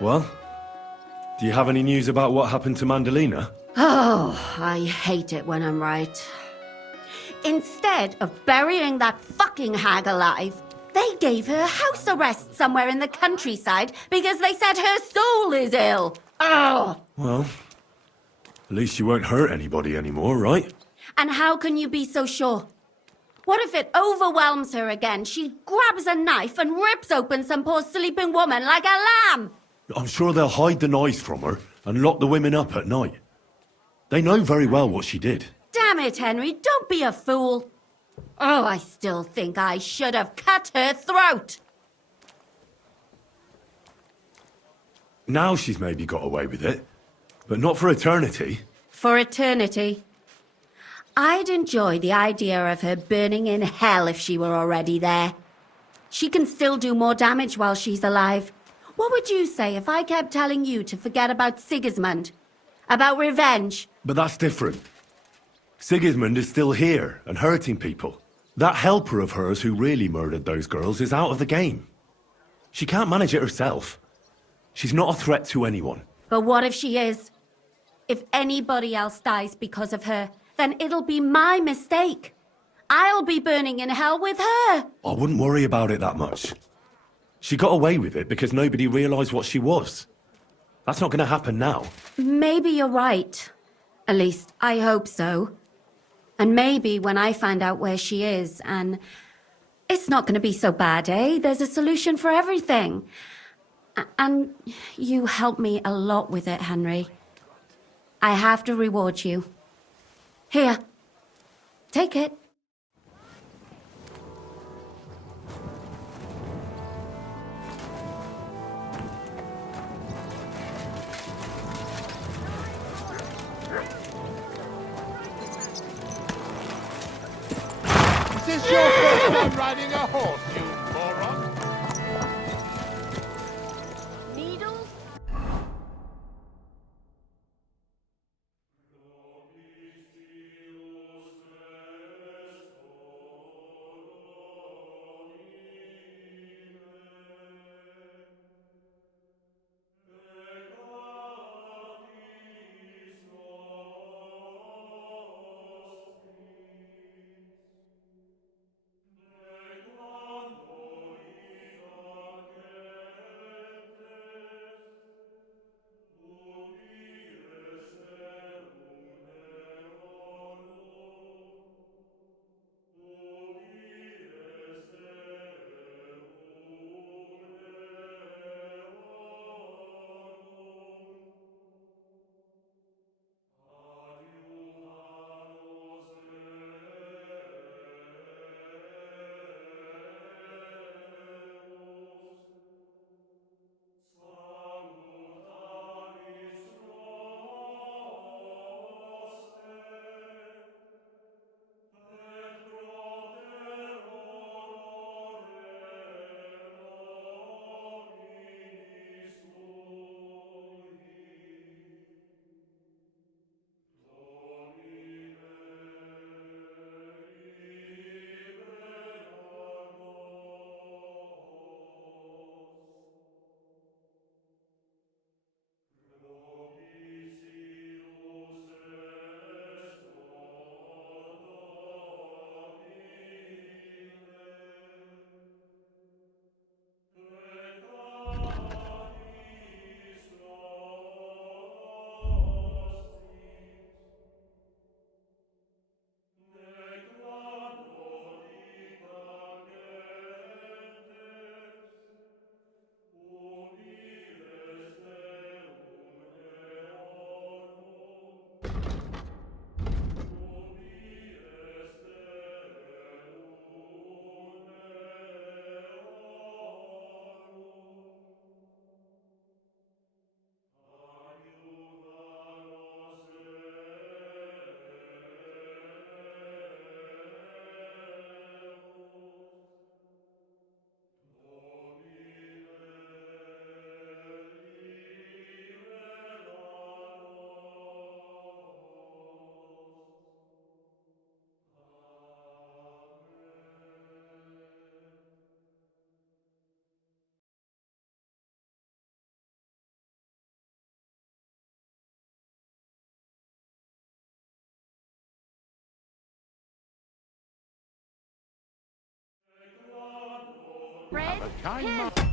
Well, do you have any news about what happened to Mandalina? Oh, I hate it when I'm right. Instead of burying that fucking hag alive, they gave her house arrest somewhere in the countryside because they said her soul is ill. Oh! Well, at least you won't hurt anybody anymore, right? And how can you be so sure? What if it overwhelms her again? She grabs a knife and rips open some poor sleeping woman like a lamb. I'm sure they'll hide the knives from her and lock the women up at night. They know very well what she did. Damn it, Henry, don't be a fool. Oh, I still think I should have cut her throat. Now she's maybe got away with it, but not for eternity. For eternity. I'd enjoy the idea of her burning in hell if she were already there. She can still do more damage while she's alive. What would you say if I kept telling you to forget about Sigismund? About revenge? But that's different. Sigismund is still here and hurting people. That helper of hers who really murdered those girls is out of the game. She can't manage it herself. She's not a threat to anyone. But what if she is? If anybody else dies because of her, then it'll be my mistake. I'll be burning in hell with her. I wouldn't worry about it that much. She got away with it because nobody realized what she was. That's not going to happen now. Maybe you're right. At least, I hope so. And maybe when I find out where she is, and it's not going to be so bad, eh? There's a solution for everything. And you helped me a lot with it, Henry. I have to reward you. Here, take it. Is this your first time riding a horse, you moron? Needles? Have a kind mind.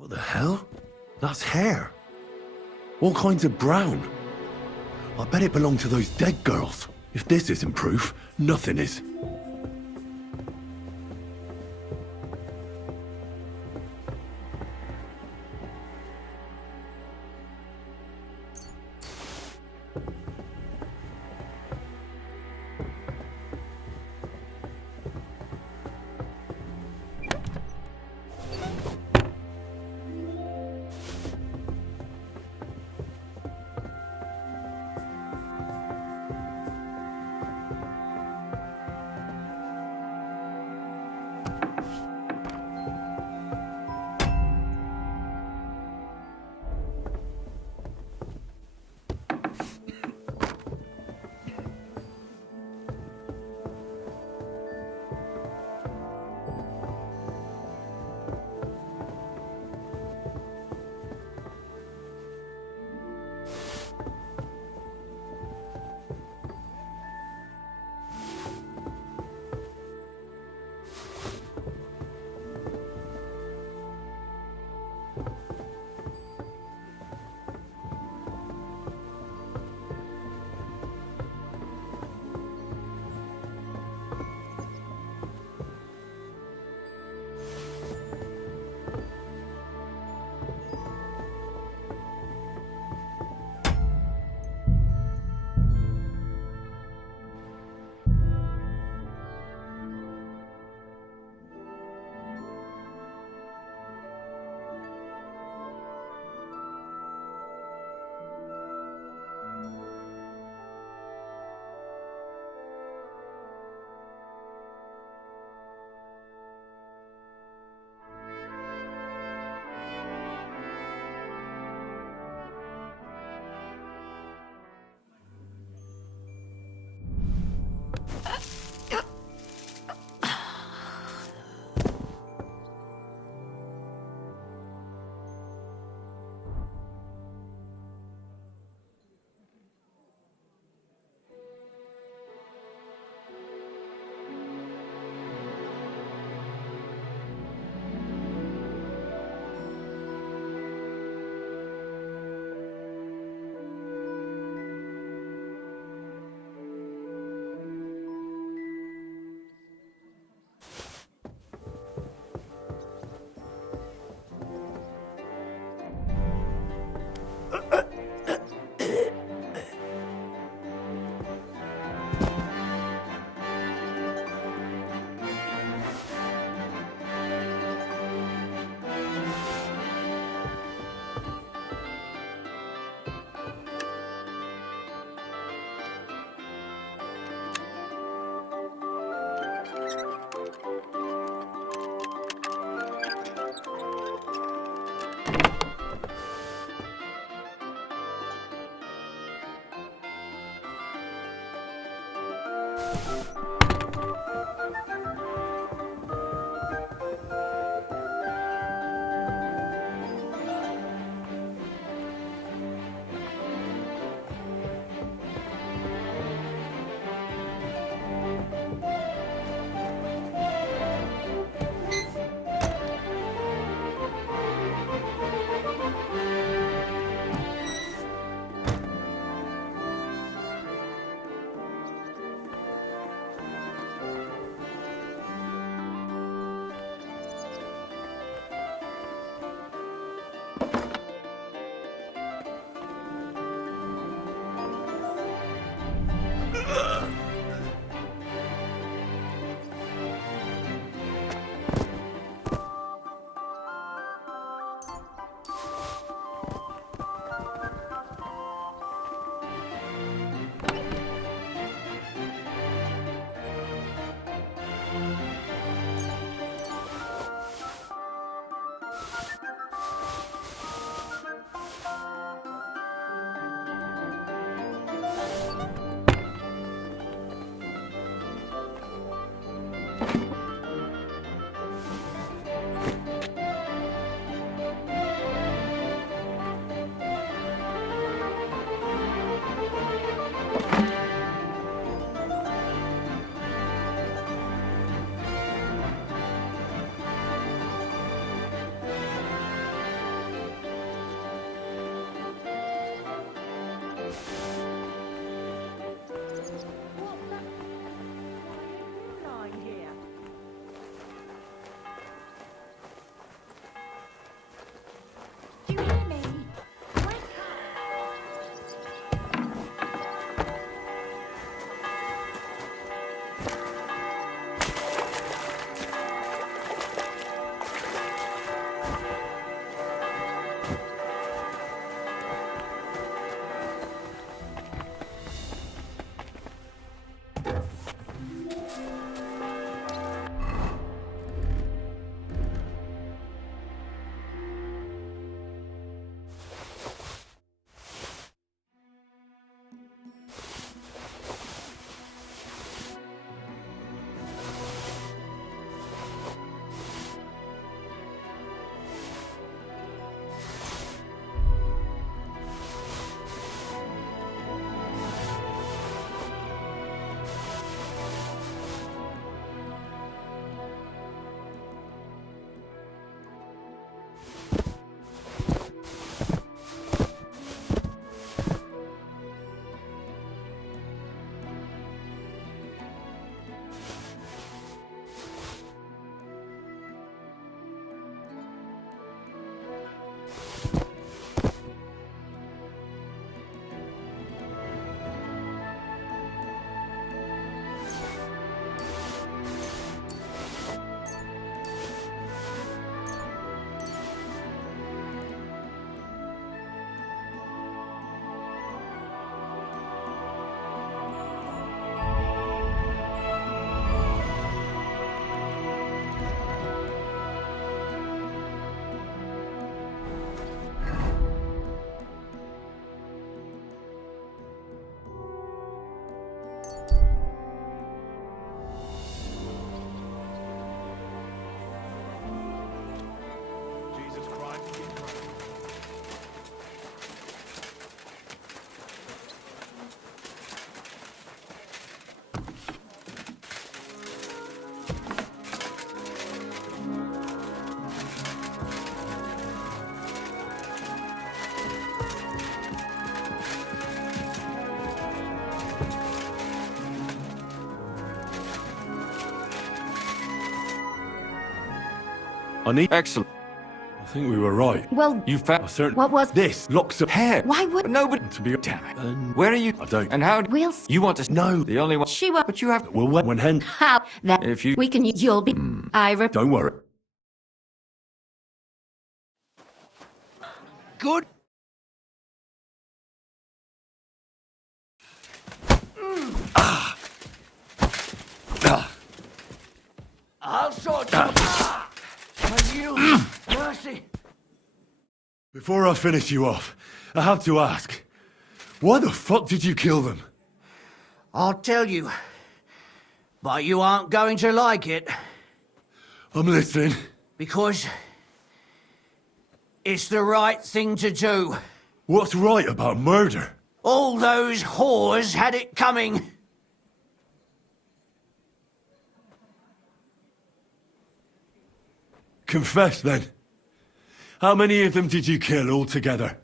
What the hell? That's hair. All kinds of brown. I bet it belonged to those dead girls. If this isn't proof, nothing is. I need... Excellent. I think we were right. Well, You found I certain... what was... This locks up... hair. Why would... Nobody. To be... Damn it. And... Where are you? I don't... And how? We'll... You want to? No. The only one. She won't... But you have. Well, when Hen... How? Then If you- we can... You'll be... Don't worry. Good. I'll sort you out. And you, mercy. Before I finish you off, I have to ask, why the fuck did you kill them? I'll tell you. But you aren't going to like it. I'm listening. Because it's the right thing to do. What's right about murder? All those whores had it coming. Confess then. How many of them did you kill altogether?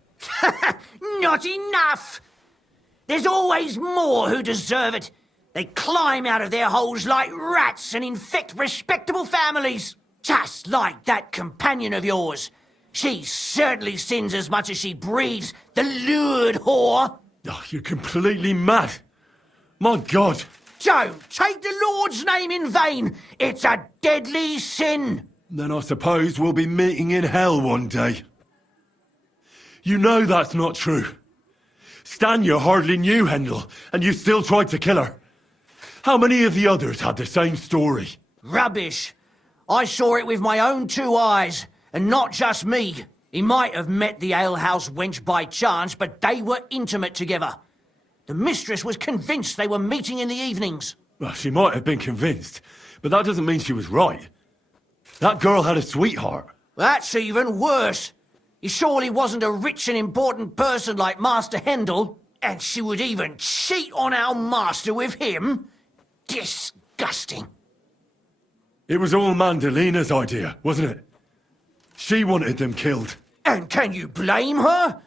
Not enough! There's always more who deserve it. They climb out of their holes like rats and infect respectable families. Just like that companion of yours. She certainly sins as much as she breeds, the lured whore. Oh, you're completely mad. My God. Don't take the Lord's name in vain. It's a deadly sin. Then I suppose we'll be meeting in hell one day. You know that's not true. Stanya hardly knew Hendel, and you still tried to kill her. How many of the others had the same story? Rubbish. I saw it with my own two eyes, and not just me. He might have met the alehouse wench by chance, but they were intimate together. The mistress was convinced they were meeting in the evenings. Well, she might have been convinced, but that doesn't mean she was right. That girl had a sweetheart. That's even worse. He surely wasn't a rich and important person like Master Hendel, and she would even cheat on our master with him. Disgusting. It was all Mandalina's idea, wasn't it? She wanted them killed. And can you blame her?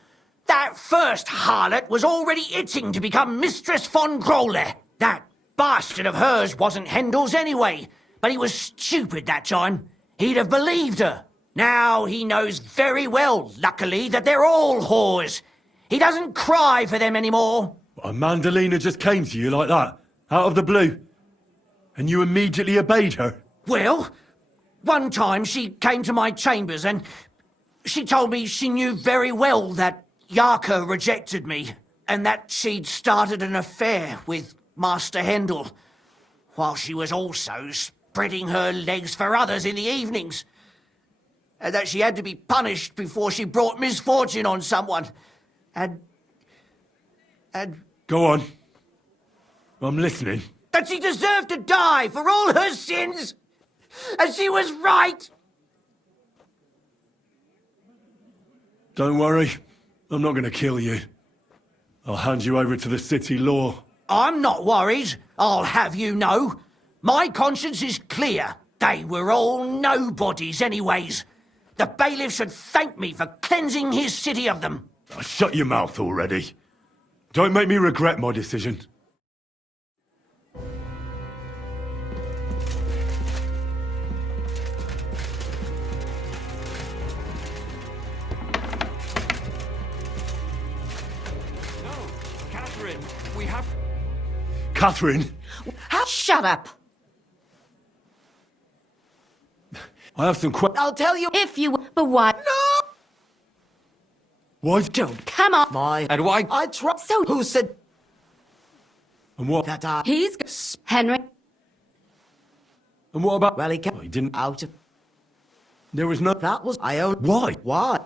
That first harlot was already itching to become Mistress von Grole. That bastard of hers wasn't Hendel's anyway, but he was stupid that time. He'd have believed her. Now he knows very well, luckily, that they're all whores. He doesn't cry for them anymore. And Mandalina just came to you like that, out of the blue. And you immediately obeyed her. Well, one time she came to my chambers and she told me she knew very well that Yaka rejected me and that she'd started an affair with Master Hendel, while she was also spreading her legs for others in the evenings. And that she had to be punished before she brought misfortune on someone. And... Go on. I'm listening. that she deserved to die for all her sins. And she was right. Don't worry. I'm not going to kill you. I'll hand you over to the city law. I'm not worried, I'll have you know. My conscience is clear. They were all nobodies anyways. The bailiff should thank me for cleansing his city of them. Oh, shut your mouth already. Don't make me regret my decision. Catherine, we have... Catherine, Shut up. I have some questions. I'll tell you if you... But why? No! Why? Don't. Come on. My... And why... I trust... So... Who said And what? that He's... Henry. And what about? Well, he came Oh, he didn't. out of... There was no. That was... I own... Why? Why?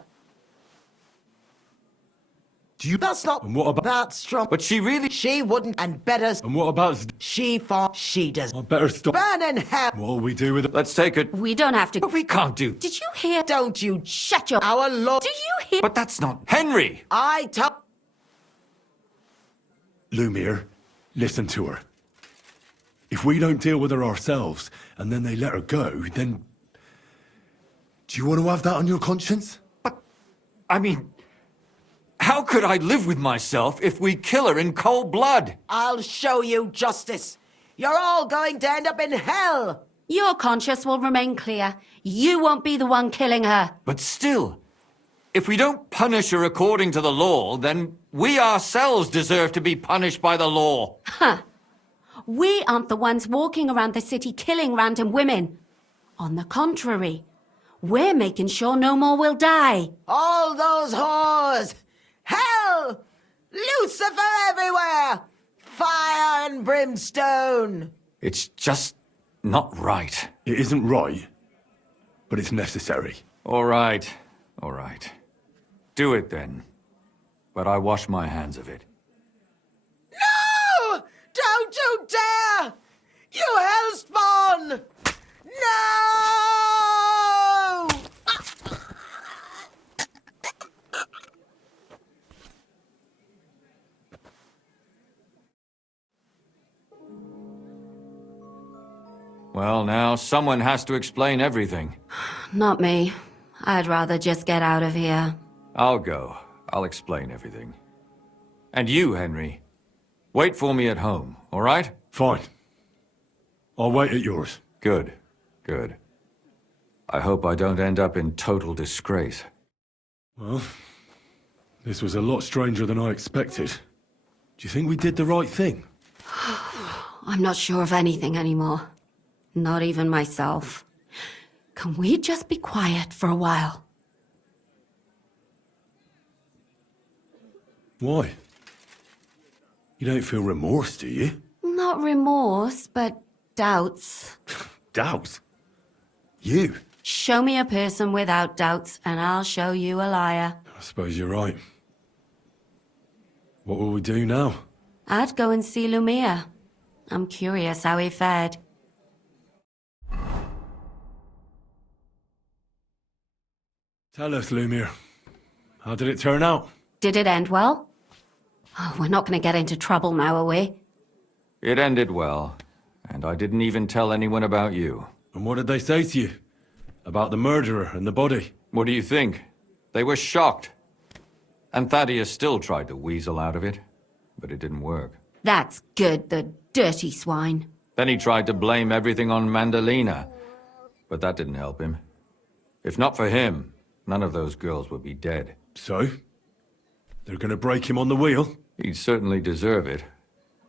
Do you? That's not... And what about? That's strong. But she really... She wouldn't and better... And what about? She thought she does. I better stop. Burn in hell. What'll we do with it? Let's take it. We don't have to... But we can't do... Did you hear? Don't you... Shut your... Our Lord... Do you hear? But that's not... Henry! I tell... Lumiere, listen to her. If we don't deal with her ourselves, and then they let her go, then... Do you want to have that on your conscience? I mean... How could I live with myself if we kill her in cold blood? I'll show you justice. You're all going to end up in hell. Your conscience will remain clear. You won't be the one killing her. But still, if we don't punish her according to the law, then we ourselves deserve to be punished by the law. We aren't the ones walking around the city killing random women. On the contrary, we're making sure no more will die. All those whores! Hell! Lucifer everywhere! Fire and brimstone! It's just not right. It isn't right, but it's necessary. All right, all right. Do it then. But I wash my hands of it. No! Don't you dare! You hellspawn! No! Well, now, someone has to explain everything. Not me. I'd rather just get out of here. I'll go. I'll explain everything. And you, Henry, wait for me at home, all right? Fine. I'll wait at yours. Good, good. I hope I don't end up in total disgrace. Well, this was a lot stranger than I expected. Do you think we did the right thing? I'm not sure of anything anymore. Not even myself. Can we just be quiet for a while? Why? You don't feel remorse, do you? Not remorse, but doubts. Doubts? You? Show me a person without doubts, and I'll show you a liar. I suppose you're right. What will we do now? I'd go and see Lumia. I'm curious how he fared. Tell us, Lumir. How did it turn out? Did it end well? Oh, we're not going to get into trouble now, are we? It ended well, and I didn't even tell anyone about you. And what did they say to you? About the murderer and the body? What do you think? They were shocked. And Thaddeus still tried to weasel out of it, but it didn't work. That's good, the dirty swine. Then he tried to blame everything on Mandalina, but that didn't help him. If not for him, none of those girls would be dead. So? They're gonna break him on the wheel? He'd certainly deserve it.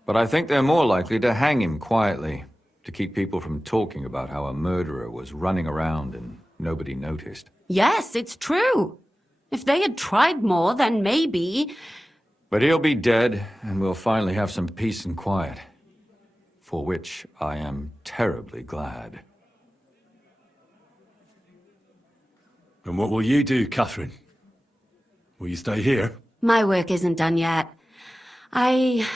But I think they're more likely to hang him quietly, to keep people from talking about how a murderer was running around and nobody noticed. Yes, it's true. If they had tried more, then maybe... But he'll be dead, and we'll finally have some peace and quiet. For which I am terribly glad. And what will you do, Catherine? Will you stay here? My work isn't done yet. I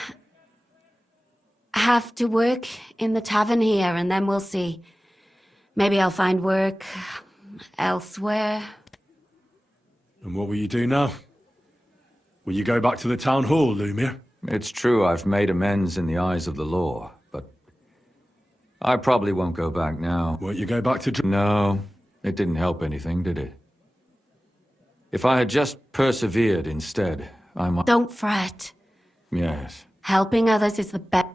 have to work in the tavern here, and then we'll see. Maybe I'll find work elsewhere. And what will you do now? Will you go back to the town hall, Lumir? It's true I've made amends in the eyes of the law, but I probably won't go back now. Won't you go back to... No, it didn't help anything, did it? If I had just persevered instead, I might... Don't fret. Yes. Helping others is the best.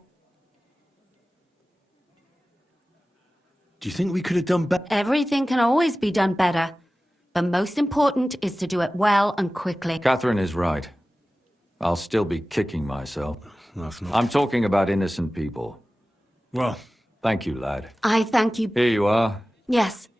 Do you think we could have done better? Everything can always be done better. But most important is to do it well and quickly. Catherine is right. I'll still be kicking myself. That's not... I'm talking about innocent people. Well, Thank you, lad. I thank you. Here you are. Yes.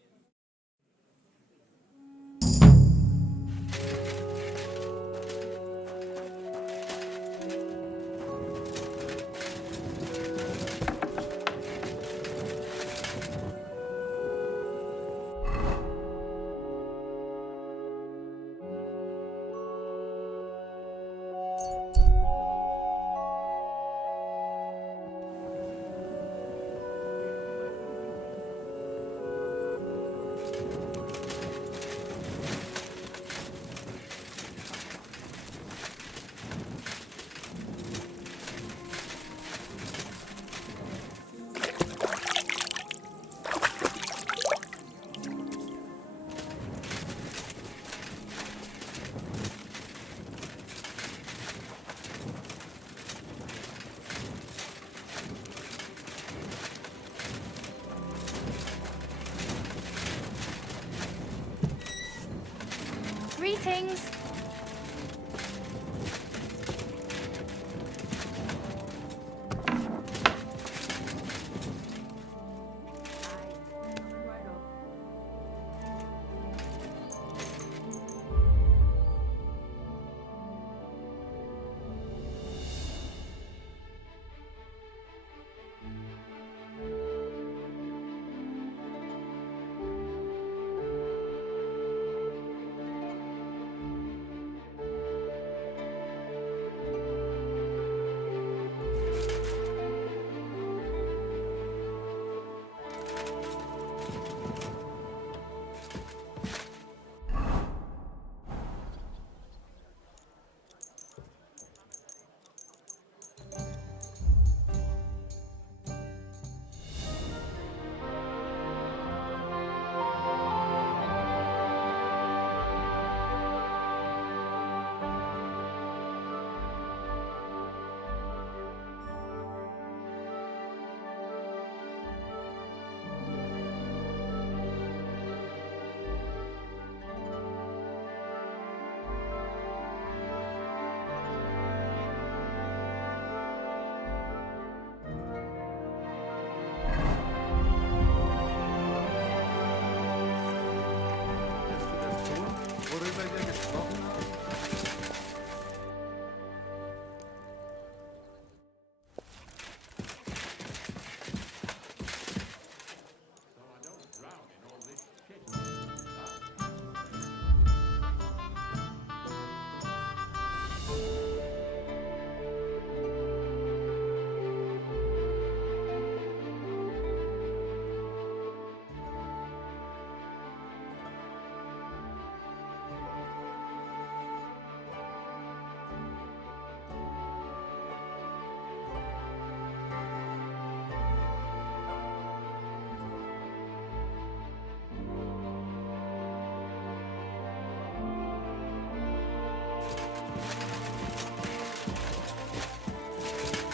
Greetings.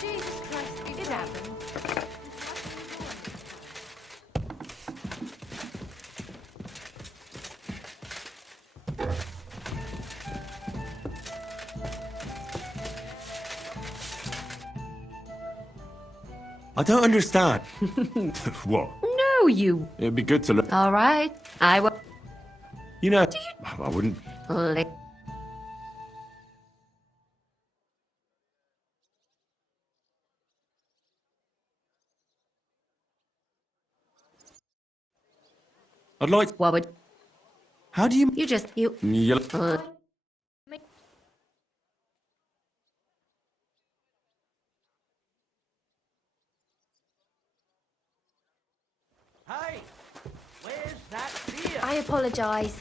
Jesus Christ, it happened. I don't understand. What? No, you. It'd be good to look. All right. I will. You know, I wouldn't. Li- I'd like. What would How do you? you just you? You- Hey, where's that beer? I apologise.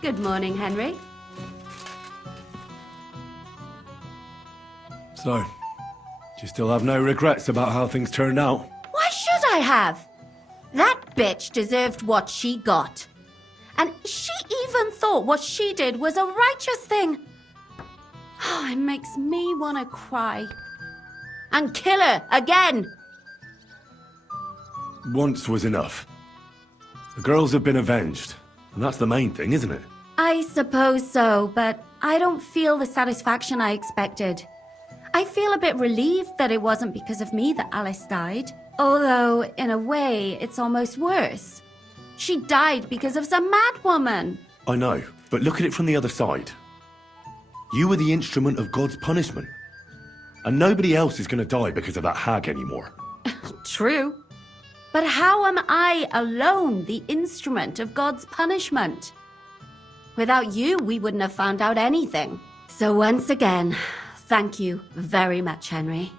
Good morning, Henry. So, do you still have no regrets about how things turned out? Why should I have? That bitch deserved what she got. And she even thought what she did was a righteous thing. Oh, it makes me want to cry. And kill her again. Once was enough. The girls have been avenged, and that's the main thing, isn't it? I suppose so, but I don't feel the satisfaction I expected. I feel a bit relieved that it wasn't because of me that Alice died. Although, in a way, it's almost worse. She died because of some mad woman. I know, but look at it from the other side. You were the instrument of God's punishment. And nobody else is going to die because of that hag anymore. True. But how am I alone the instrument of God's punishment? Without you, we wouldn't have found out anything. So once again, thank you very much, Henry.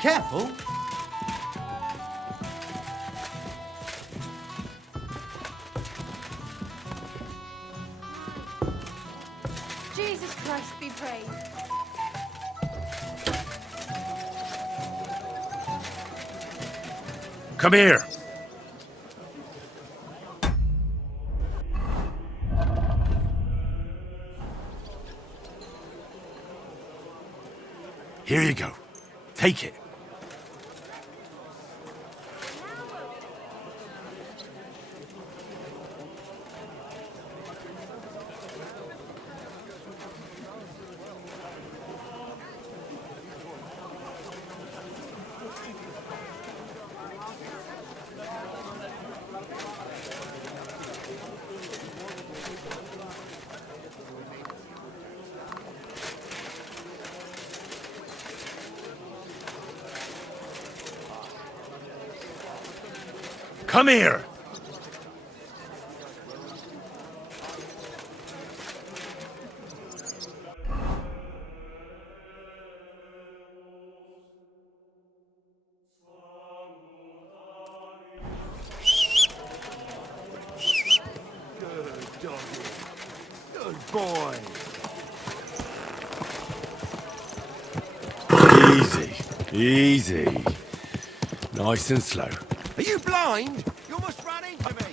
Careful. Jesus Christ be praised. Come here! Here you go. Take it. Come here! Good doggy. Good boy. Easy, easy. Nice and slow. Are you blind? You almost ran into me.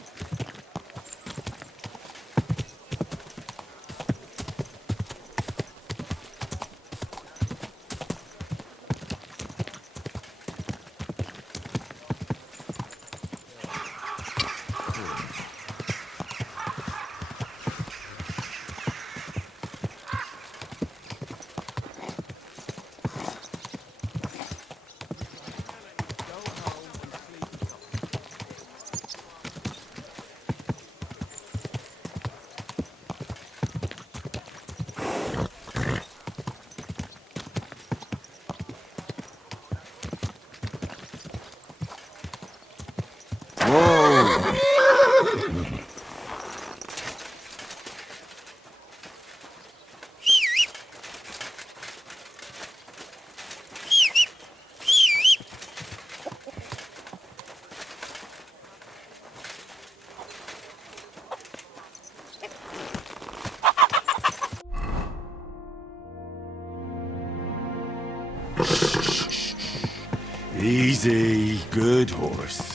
Easy, good horse.